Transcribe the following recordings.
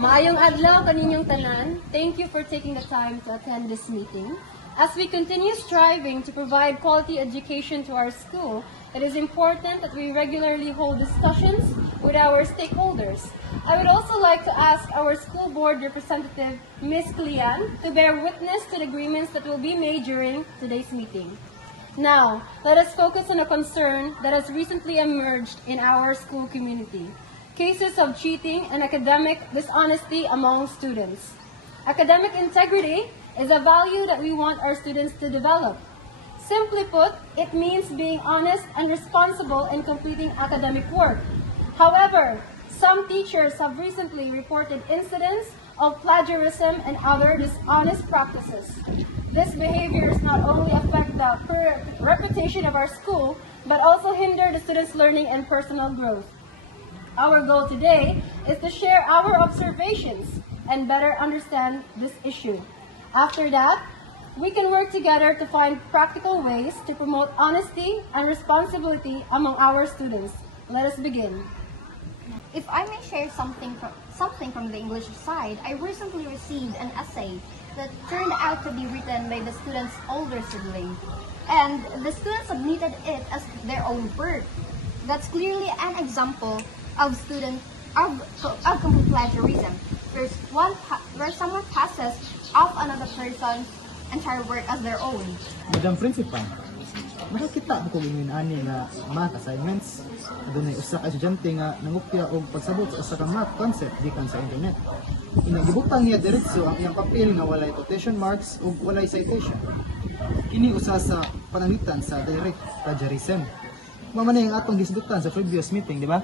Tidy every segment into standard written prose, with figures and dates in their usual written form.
Maayong adlaw kaninyong tanan. Thank you for taking the time to attend this meeting. As we continue striving to provide quality education to our school, it is important that we regularly hold discussions with our stakeholders. I would also like to ask our school board representative, Ms. Klian, to bear witness to the agreements that will be made during today's meeting. Now, let us focus on a concern that has recently emerged in our school community: cases of cheating and academic dishonesty among students. Academic integrity is a value that we want our students to develop. Simply put, it means being honest and responsible in completing academic work. However, some teachers have recently reported incidents of plagiarism and other dishonest practices. These behaviors not only affect the reputation of our school, but also hinder the students' learning and personal growth. Our goal today is to share our observations and better understand this issue. After that, we can work together to find practical ways to promote honesty and responsibility among our students. Let us begin. If I may share something from the English side, I recently received an essay that turned out to be written by the student's older sibling. And the student submitted it as their own work. That's clearly an example of complete plagiarism, where someone passes off another person's entire work as their own. Madam Principal, makakita ko ani nga math assignments. Adunay usa ka estudyante nga nangupya og pagsabot sa usa ka math concept gikan sa internet. Inagibutang niya diretso ang iyang papel nga walay quotation marks ug walay citation. Kini usa sa pananglitan sa direct plagiarism. Mao man ang atong gisgutan sa previous meeting, di ba?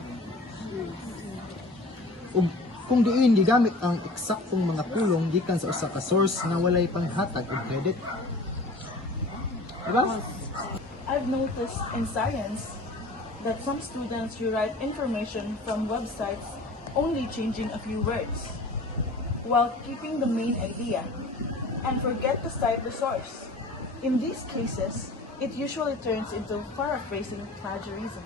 Ug kung diin gigamit ang eksaktong mga pulong gikan sa usa ka source nga walay panghatag og credit. Di ba? I've noticed in science that some students rewrite information from websites only changing a few words, while keeping the main idea, and forget to cite the source. In these cases, it usually turns into paraphrasing plagiarism.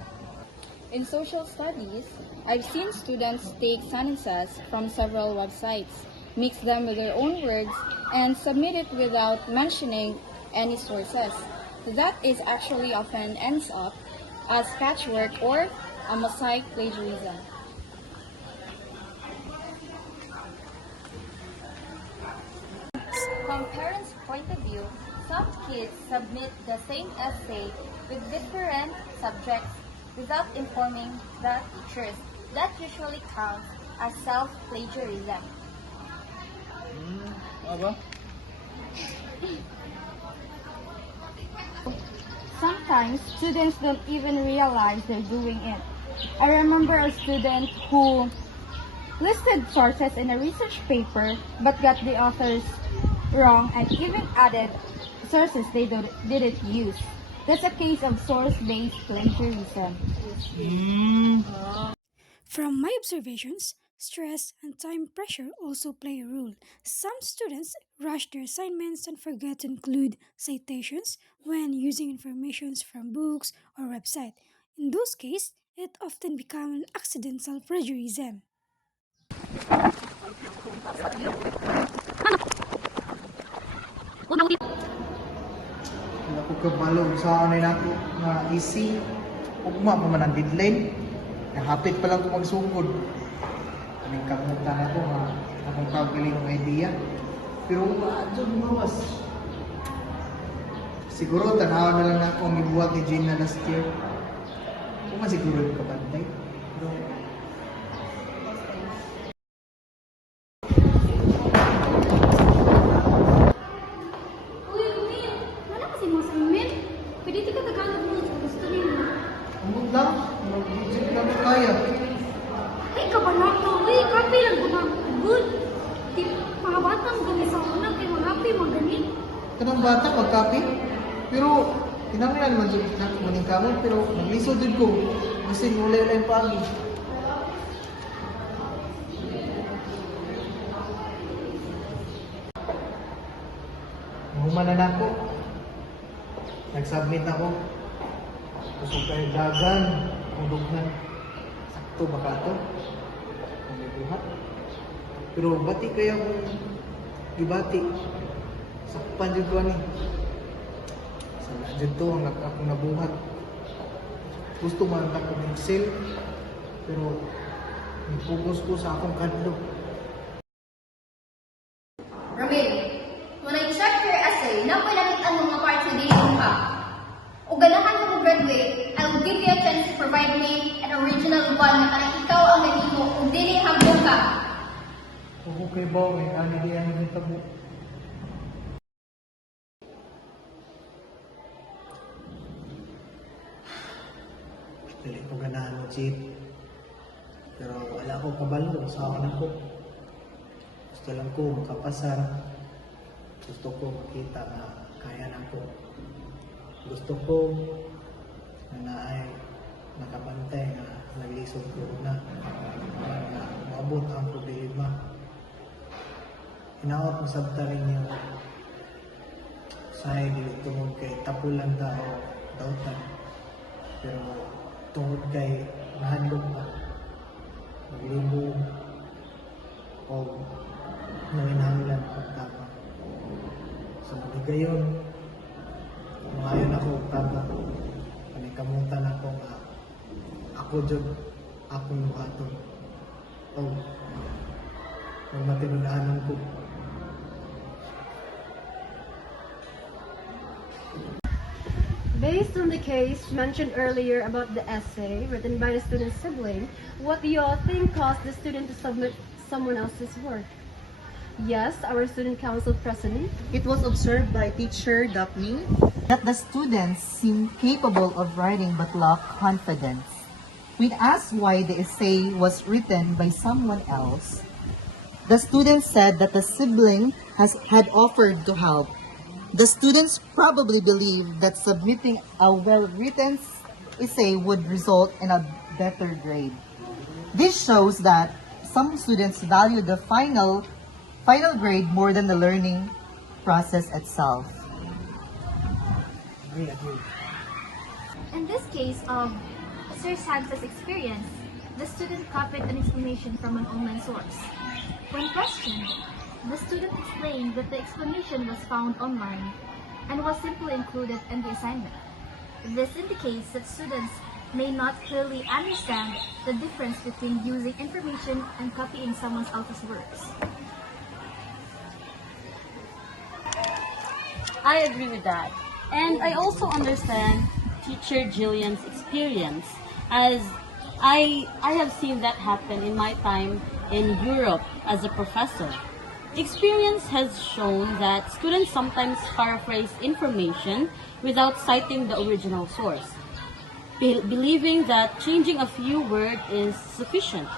In social studies, I've seen students take sentences from several websites, mix them with their own words, and submit it without mentioning any sources. That is actually often ends up as patchwork or a mosaic plagiarism. From parents' point of view, some kids submit the same essay with different subjects without informing the teachers. That usually counts as self-plagiarism. Aba? Sometimes, students don't even realize they're doing it. I remember a student who listed sources in a research paper but got the authors wrong and even added sources they didn't use. That's a case of source-based plagiarism. From my observations, stress and time pressure also play a role. Some students rush their assignments and forget to include citations when using information from books or websites. In those cases, it often becomes an accidental plagiarism. Ako kabalo sa anay nako nga easy. Ugma pa man ang deadline. Nahapit pa lang ko magsugod. Kaming kamutan ako nga akong kagaling idea. Pero adyon mawas. Siguro tanaw na lang ako ang ibuhat ni Gina last year. Kung man siguro yung kabantay. Pero lang, mag-budget lang kaya. Ay, kabanata, uy, kape lang ko na. Good. Mga batang gani sa una, kay mga kape, mga gani. Kanang bata, magkape. Pero, kinanglan maning kamon, pero naglisod din ko. Kasi ulay-ulay pa ako. Humanan ako. Nag-submit ako. Kusog kayo dagan, ulog na. Sakto ba ka to? kung may buhat. Pero bati kaya kung ibati. Sakpan dito ani. Sa dito ang akong nabuhat. Gusto man ako mag-excel, pero focus ko sa akong kadlo. Ramil, when I checked your essay, napalagit ang mga parts na dito ka. O ganahan ko mag-graduate, I will give you a chance to provide me an original one na parang ikaw ang ganito kung dili hambong ka. Oo kay Bao, ani di ang nitabo. Dili ko ganahan mo, Chief. Pero wala ko kabalo sa akin ko. Gusto lang ko makapasar. Gusto ko makita na kaya na ko. Gusto ko na naay nakabantay na naglisod ko na maabot ang problema. Hinaot mo sabta rin yung say dili tungod kay tapulan tao dautan. Pero tungod kay nahadlok pa. Naglibog o nanginahanglan pagtapang. So gayon, maayon ako pagtapang. Panikamutan ako nga ako dyan, akong buhaton. O magmatinunahanan ko. Based on the case mentioned earlier about the essay written by the student's sibling, what do you all think caused the student to submit someone else's work? Yes, our student council president. It was observed by teacher Daphne that the students seemed capable of writing but lacked confidence. When asked why the essay was written by someone else, the student said that the sibling had offered to help. The students probably believed that submitting a well-written essay would result in a better grade. This shows that some students value the final grade more than the learning process itself. In this case of Sir Santa's experience, the student copied an explanation from an online source. When questioned, the student explained that the explanation was found online and was simply included in the assignment. This indicates that students may not clearly understand the difference between using information and copying someone else's works. I agree with that. And I also understand teacher Jillian's experience, as I have seen that happen in my time in Europe as a professor. Experience has shown that students sometimes paraphrase information without citing the original source, believing that changing a few words is sufficient.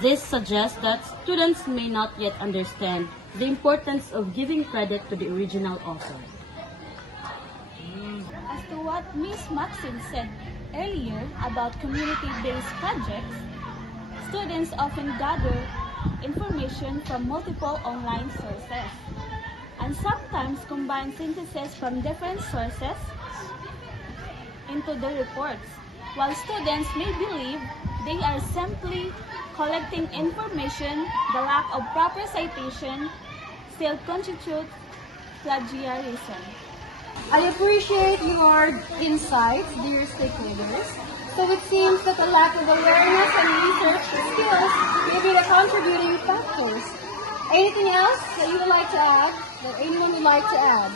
This suggests that students may not yet understand the importance of giving credit to the original author. As to what Ms. Maxine said earlier about community-based projects, students often gather information from multiple online sources and sometimes combine syntheses from different sources into the reports. While students may believe they are simply collecting information, the lack of proper citation still constitutes plagiarism. I appreciate your insights, dear stakeholders. So it seems that the lack of awareness and research skills may be the contributing factors. Anything else that you would like to add, that anyone would like to add?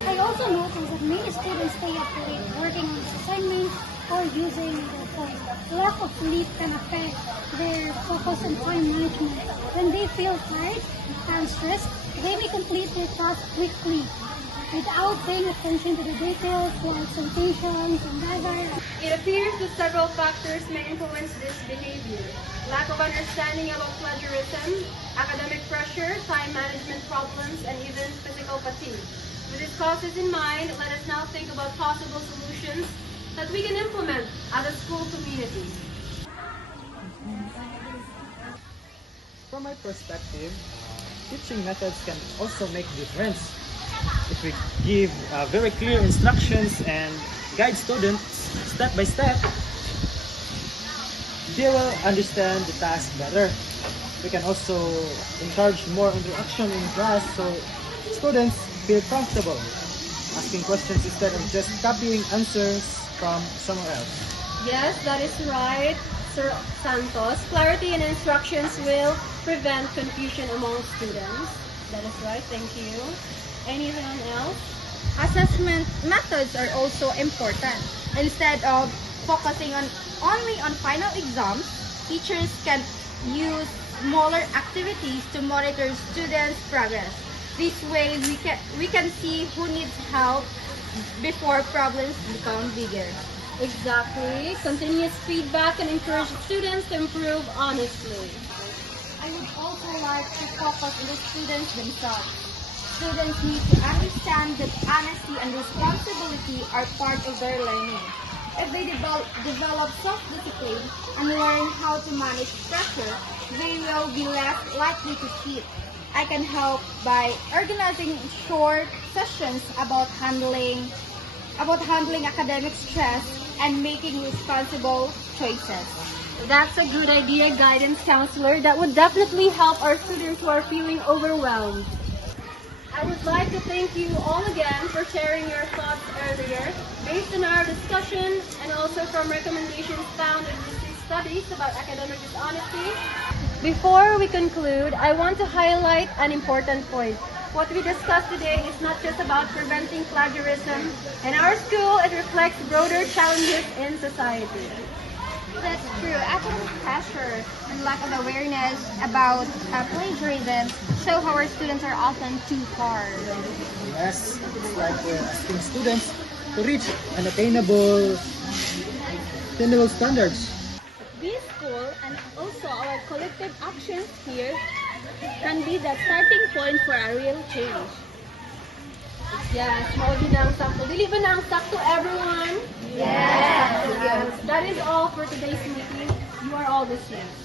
I also noticed that many students stay up late working on this assignment or using their phone. Lack of sleep can affect their focus and time management. When they feel tired and stressed, they may complete their tasks quickly without paying attention to the details like citations and other. It appears that several factors may influence this behavior. Lack of understanding about plagiarism, academic pressure, time management problems, and even physical fatigue. With these causes in mind, let us now think about possible solutions that we can implement as a school community. From my perspective, teaching methods can also make difference. If we give very clear instructions and guide students step by step, they will understand the task better. We can also encourage more interaction in class so students feel comfortable asking questions instead of just copying answers from somewhere else. Yes, that is right, Sir Santos. Clarity in instructions will prevent confusion among students. That is right, thank you. Anyone else? Assessment methods are also important. Instead of focusing only on final exams, teachers can use smaller activities to monitor students' progress. This way, we can see who needs help before problems become bigger. Exactly. Continuous feedback can encourage students to improve honestly. I would also like to focus on the students themselves. Students need to understand that honesty and responsibility are part of their learning. If they develop self-discipline and learn how to manage pressure, they will be less likely to cheat. I can help by organizing short sessions about handling academic stress and making responsible choices. That's a good idea, guidance counselor. That would definitely help our students who are feeling overwhelmed. I would like to thank you all again for sharing your thoughts earlier, based on our discussion and also from recommendations found in recent studies about academic dishonesty. Before we conclude, I want to highlight an important point. What we discussed today is not just about preventing plagiarism. In our school, it reflects broader challenges in society. That's true. Academic pressure and lack of awareness about plagiarism show how our students are often too hard. Yes, it's like we're asking students to reach unattainable standards. This school and also our collective actions here can be the starting point for a real change. Yes, maudi na ang sakto. Dili ba na ang sakto, everyone? Yes. That is all for today's meeting. You are all dismissed.